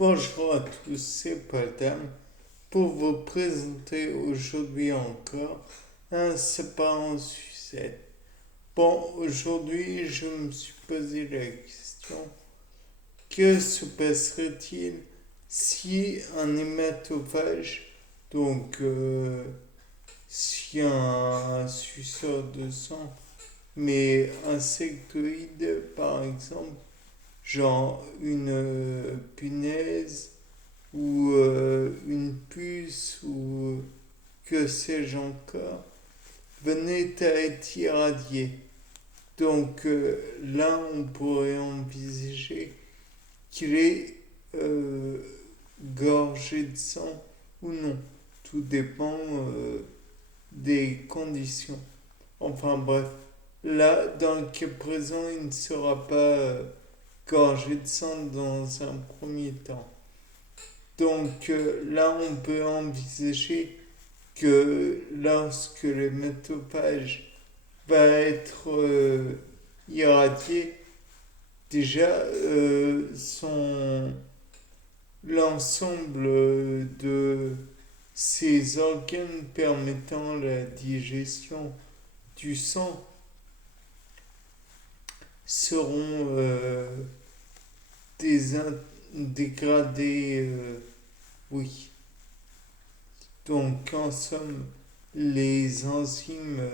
Bonjour à tous, c'est Padam pour vous présenter aujourd'hui encore un séparant sucette. Bon, aujourd'hui je me suis posé la question, que se passerait-il si un hématophage, si un suceur de sang, mais insectoïde par exemple, genre une punaise ou une puce ou que sais-je encore, venait à être irradié. Là, on pourrait envisager qu'il est euh, gorgé de sang ou non. Tout dépend des conditions. Enfin bref, là, dans le cas présent, il ne sera pas gorgé de sang dans un premier temps. Là, on peut envisager que lorsque le métopage va être irradié, déjà l'ensemble de ces organes permettant la digestion du sang seront dégradés, oui. Donc, en somme, les enzymes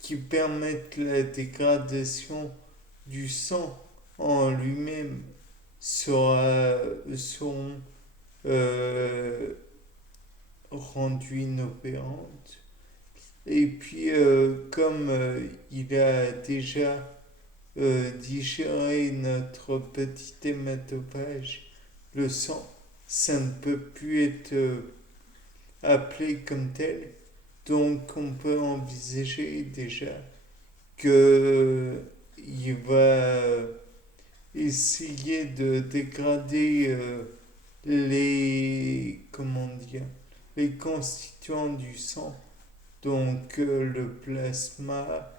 qui permettent la dégradation du sang en lui-même seront euh, rendues inopérantes. Et puis, comme il a déjà digéré notre petit hématophage, le sang, ça ne peut plus être appelé comme tel. Donc on peut envisager déjà que il va essayer de dégrader les constituants du sang, le plasma,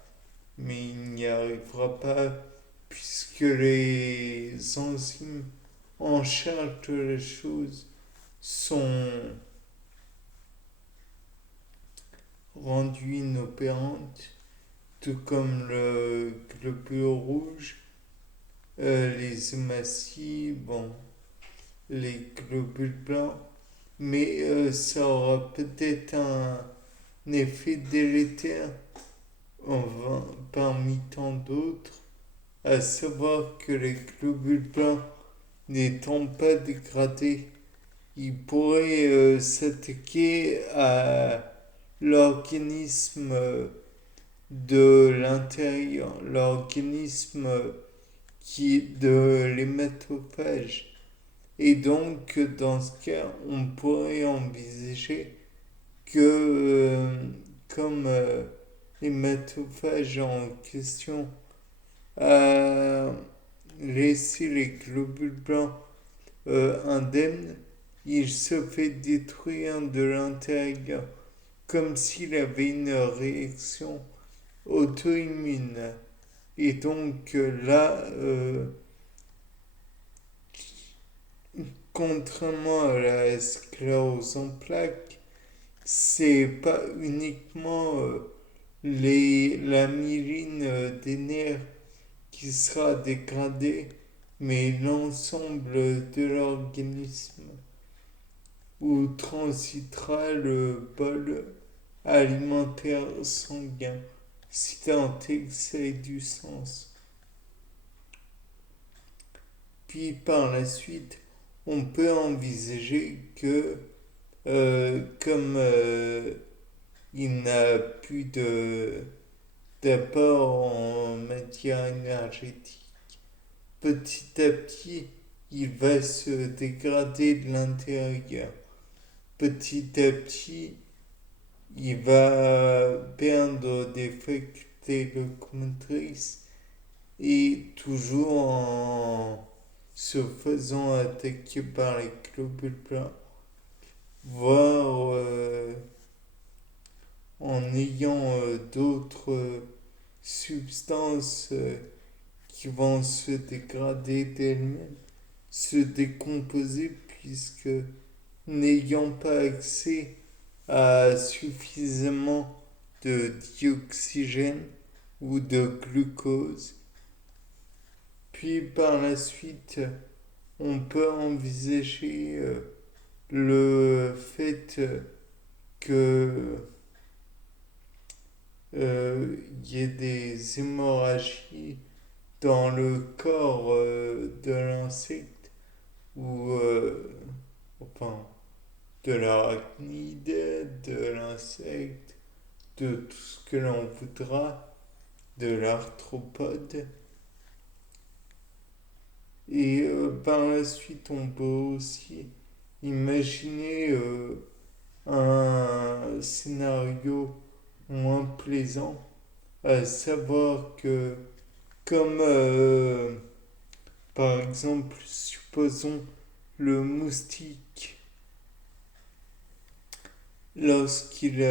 mais il n'y arrivera pas puisque les enzymes en charge de la chose sont rendues inopérantes, tout comme le globule rouge, les hématies, bon, les globules blancs, mais ça aura peut-être un effet délétère parmi tant d'autres, à savoir que les globules blancs n'étant pas dégradés, ils pourraient s'attaquer à l'organisme de l'intérieur, l'organisme qui est de l'hématophage. Et donc, dans ce cas, on pourrait envisager que, comme l'hématophage en question a laissé les globules blancs indemnes, il se fait détruire de l'intérieur, comme s'il avait une réaction auto-immune. Et là, contrairement à la sclérose en plaques, c'est pas uniquement la myéline des nerfs qui sera dégradée, mais l'ensemble de l'organisme où transitera le bol alimentaire sanguin, si tant est que ça ait du sens. Puis par la suite, on peut envisager que, comme il n'a plus d'apport en matière énergétique, petit à petit, il va se dégrader de l'intérieur. Petit à petit, il va perdre des facultés locomotrices et toujours en se faisant attaquer par les globules blancs, voire en ayant d'autres substances qui vont se dégrader d'elles-mêmes, se décomposer puisque n'ayant pas accès à suffisamment de dioxygène ou de glucose. Puis par la suite, on peut envisager le fait que y ait des hémorragies dans le corps de l'insecte ou enfin de l'arachnide, de l'insecte, de tout ce que l'on voudra, de l'arthropode. Et par la suite, on peut aussi imaginer un scénario moins plaisant, à savoir que comme par exemple, supposons le moustique, lorsqu'il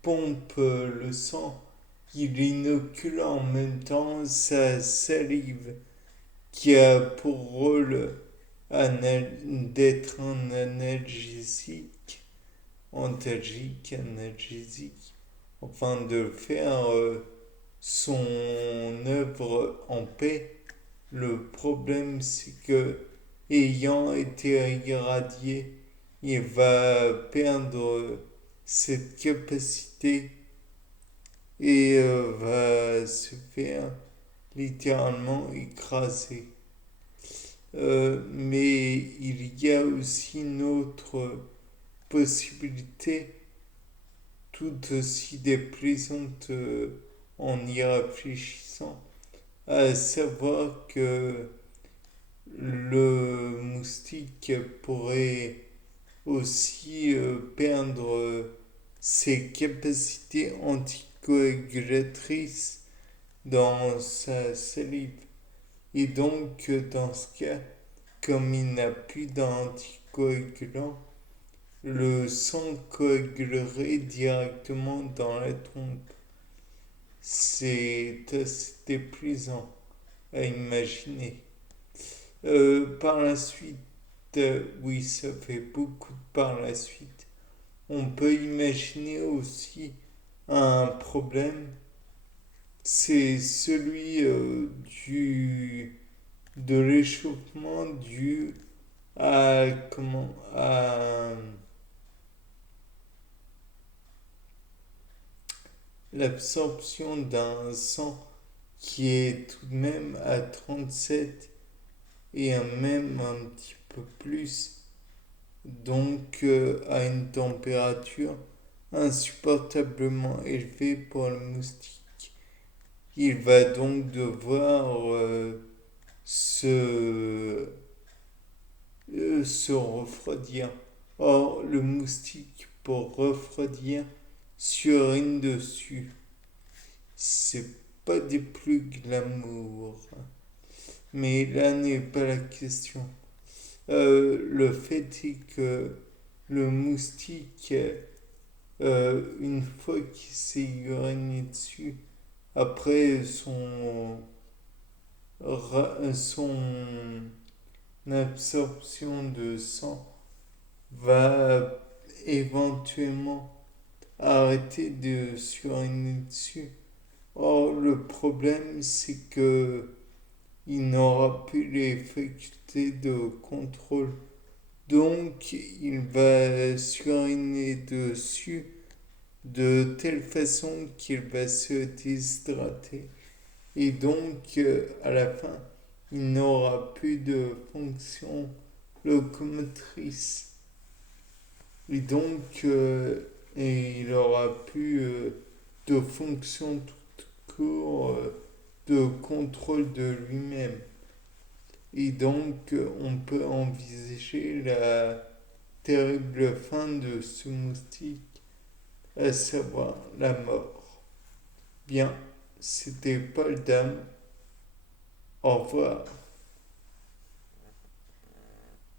pompe le sang, il inocule en même temps sa salive qui a pour rôle d'être un analgésique, antalgique, analgésique, enfin de faire son œuvre en paix. Le problème, c'est que, ayant été irradié, il va perdre cette capacité et va se faire littéralement écraser. Mais il y a aussi une autre possibilité, tout aussi déplaisante en y réfléchissant, à savoir que le moustique pourrait aussi perdre ses capacités anticoagulatrices dans sa salive. Et donc, dans ce cas, comme il n'a plus d'anticoagulant, le sang coagulerait directement dans la trompe. C'est assez déplaisant à imaginer. Par la suite, oui, ça fait beaucoup par la suite. On peut imaginer aussi un problème, c'est celui de l'échauffement dû à l'absorption d'un sang qui est tout de même à 37 et même un petit peu plus, donc à une température insupportablement élevée pour le moustique. Il va donc devoir se, se refroidir. Or, le moustique, pour refroidir, surine dessus. C'est pas des plus glamour. Mais là n'est pas la question. Le fait est que le moustique, une fois qu'il s'est uriné dessus, après son absorption de sang, va éventuellement arrêter de suriner dessus. Or, le problème, c'est que il n'aura plus les facultés de contrôle. Donc, il va suriner dessus de telle façon qu'il va se déshydrater. Et donc, à la fin, il n'aura plus de fonction locomotrice. Et donc, il aura plus de fonction tout court de contrôle de lui-même. Et donc, on peut envisager la terrible fin de ce moustique, à savoir la mort. Bien, c'était Paul Dame. Au revoir.